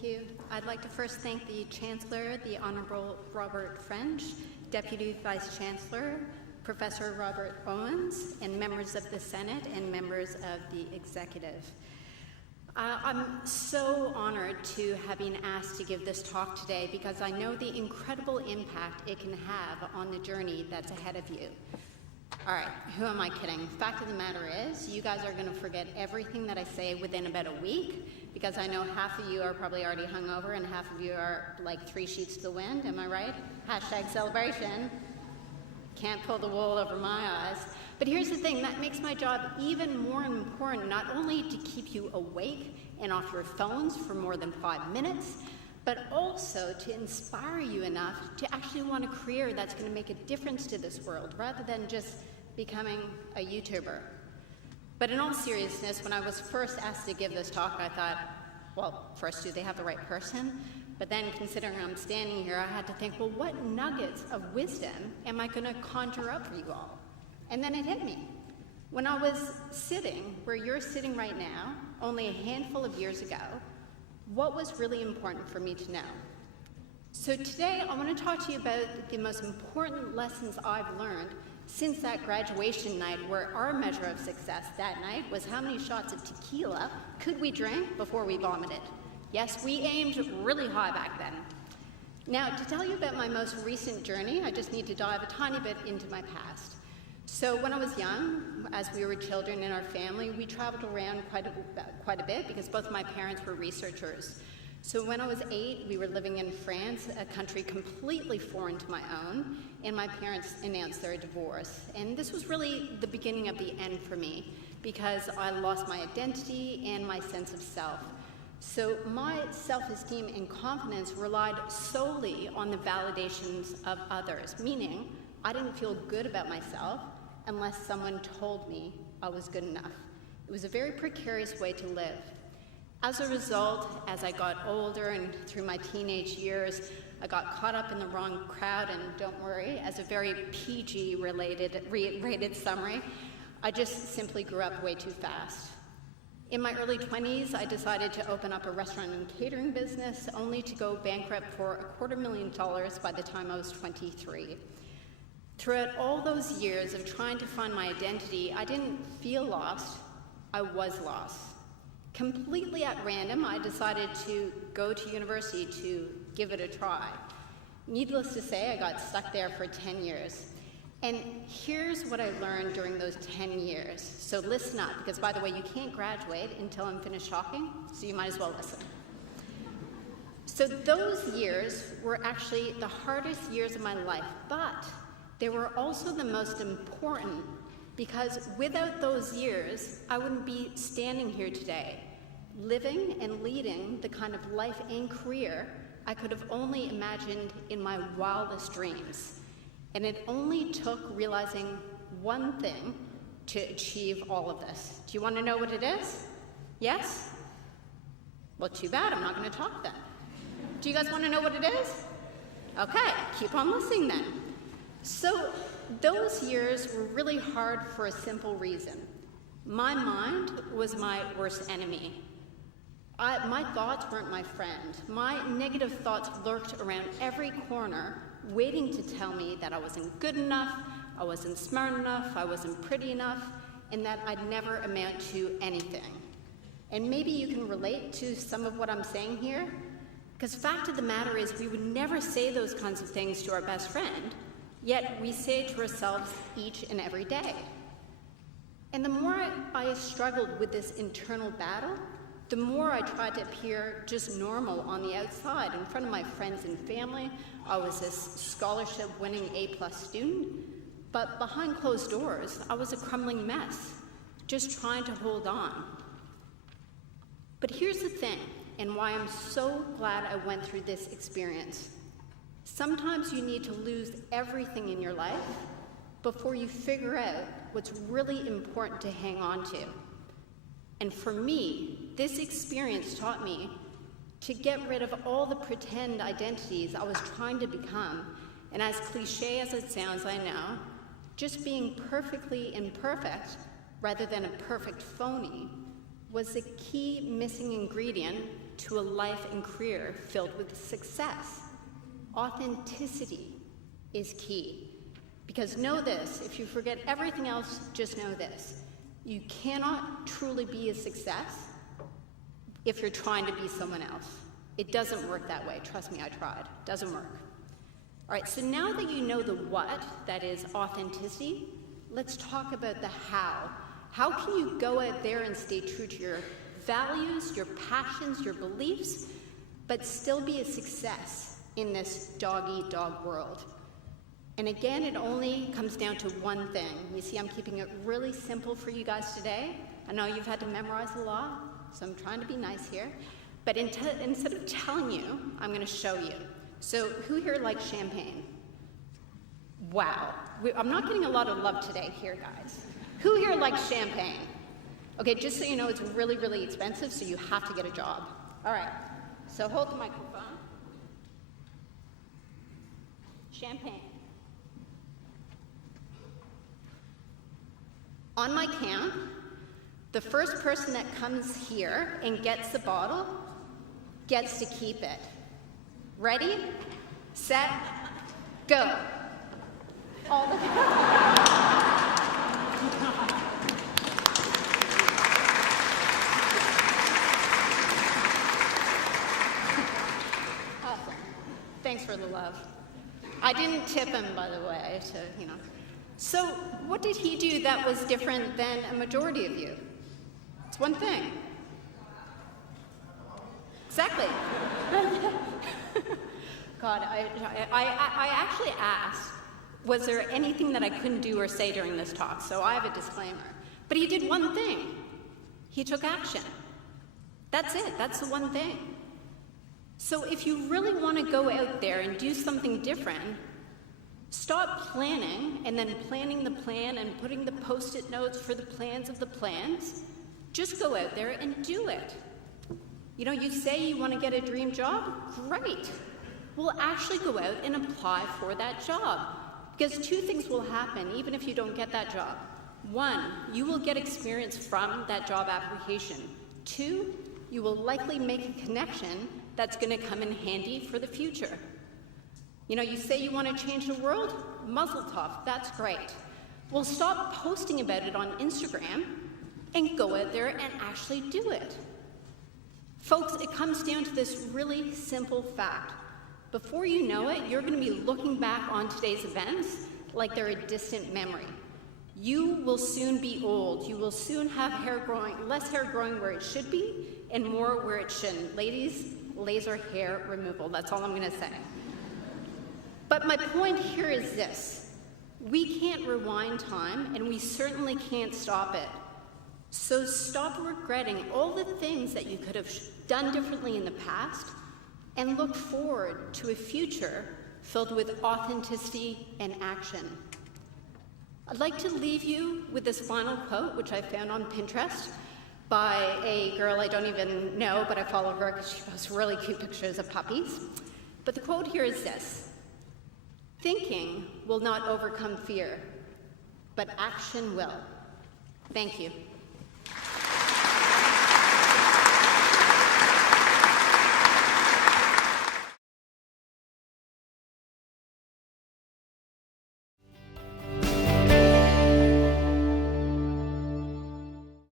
Thank you. I'd like to first thank the Chancellor, the Honorable Robert French, Deputy Vice Chancellor, Professor Robert Owens, and members of the Senate and members of the Executive. I'm so honored to have been asked to give this talk today because I know the incredible impact it can have on the journey that's ahead of you. All right, who am I kidding? Fact of the matter is, you guys are gonna forget everything that I say within about a week, because I know half of you are probably already hungover and half of you are like 3 sheets to the wind, am I right? Hashtag celebration. Can't pull the wool over my eyes. But here's the thing, that makes my job even more important, not only to keep you awake and off your phones for more than 5 minutes, but also to inspire you enough to actually want a career that's going to make a difference to this world, rather than just becoming a YouTuber. But in all seriousness, when I was first asked to give this talk, I thought, well, first, do they have the right person? But then, considering I'm standing here, I had to think, well, what nuggets of wisdom am I going to conjure up for you all? And then it hit me. When I was sitting where you're sitting right now, only a handful of years ago, what was really important for me to know? So today, I want to talk to you about the most important lessons I've learned since that graduation night, where our measure of success that night was how many shots of tequila could we drink before we vomited. Yes, we aimed really high back then. Now, to tell you about my most recent journey, I just need to dive a tiny bit into my past. So when I was young, as we were children in our family, we traveled around quite a bit because both my parents were researchers. So when I was 8, we were living in France, a country completely foreign to my own, and my parents announced their divorce. And this was really the beginning of the end for me because I lost my identity and my sense of self. So my self-esteem and confidence relied solely on the validations of others, meaning I didn't feel good about myself unless someone told me I was good enough. It was a very precarious way to live. As a result, as I got older and through my teenage years, I got caught up in the wrong crowd, and don't worry, as a very PG rated summary, I just simply grew up way too fast. In my early 20s, I decided to open up a restaurant and catering business, only to go bankrupt for $250,000 by the time I was 23. Throughout all those years of trying to find my identity, I didn't feel lost, I was lost. Completely at random, I decided to go to university to give it a try. Needless to say, I got stuck there for 10 years. And here's what I learned during those 10 years. So listen up, because by the way, you can't graduate until I'm finished talking, so you might as well listen. So those years were actually the hardest years of my life, but they were also the most important, because without those years, I wouldn't be standing here today, living and leading the kind of life and career I could have only imagined in my wildest dreams. And it only took realizing one thing to achieve all of this. Do you want to know what it is? Yes? Well, too bad, I'm not going to talk then. Do you guys want to know what it is? Okay, keep on listening then. So those years were really hard for a simple reason. My mind was my worst enemy. My thoughts weren't my friend. My negative thoughts lurked around every corner, waiting to tell me that I wasn't good enough, I wasn't smart enough, I wasn't pretty enough, and that I'd never amount to anything. And maybe you can relate to some of what I'm saying here, because fact of the matter is we would never say those kinds of things to our best friend, yet we say it to ourselves each and every day. And the more I struggled with this internal battle, the more I tried to appear just normal on the outside in front of my friends and family. I was this scholarship-winning A+ student, but behind closed doors, I was a crumbling mess, just trying to hold on. But here's the thing, and why I'm so glad I went through this experience. Sometimes you need to lose everything in your life before you figure out what's really important to hang on to. And for me, this experience taught me to get rid of all the pretend identities I was trying to become. And as cliche as it sounds, I know, just being perfectly imperfect rather than a perfect phony was the key missing ingredient to a life and career filled with success. Authenticity is key. Because know this, if you forget everything else, just know this. You cannot truly be a success if you're trying to be someone else. It doesn't work that way. Trust me, I tried. It doesn't work. All right, so now that you know the what, that is authenticity, let's talk about the how. How can you go out there and stay true to your values, your passions, your beliefs, but still be a success in this dog-eat-dog world? And again, it only comes down to one thing. You see, I'm keeping it really simple for you guys today. I know you've had to memorize a lot, so I'm trying to be nice here. But instead of telling you, I'm going to show you. So who here likes champagne? Wow. I'm not getting a lot of love today here, guys. Who here likes champagne? Okay, just so you know, it's really, really expensive, so you have to get a job. All right, so hold the microphone. Champagne. On my count, the first person that comes here and gets the bottle gets to keep it. Ready, set, go. All the Awesome. Thanks for the love. I didn't tip him, by the way, so, you know. So what did he do that was different than a majority of you? It's one thing. Exactly. God, I actually asked, was there anything that I couldn't do or say during this talk? So I have a disclaimer. But he did one thing. He took action. That's it. That's the one thing. So if you really want to go out there and do something different, stop planning and then planning the plan and putting the Post-it notes for the plans of the plans. Just go out there and do it. You know, you say you want to get a dream job? Great. Well, actually go out and apply for that job. Because two things will happen even if you don't get that job. One, you will get experience from that job application. Two, you will likely make a connection that's going to come in handy for the future. You know, you say you want to change the world? Mazel tov, that's great. Well, stop posting about it on Instagram and go out there and actually do it. Folks, it comes down to this really simple fact. Before you know it, you're going to be looking back on today's events like they're a distant memory. You will soon be old. You will soon have less hair growing where it should be and more where it shouldn't. Ladies, laser hair removal. That's all I'm going to say. But my point here is this. We can't rewind time, and we certainly can't stop it. So stop regretting all the things that you could have done differently in the past and look forward to a future filled with authenticity and action. I'd like to leave you with this final quote, which I found on Pinterest by a girl I don't even know, but I follow her because she posts really cute pictures of puppies. But the quote here is this: thinking will not overcome fear, but action will. Thank you.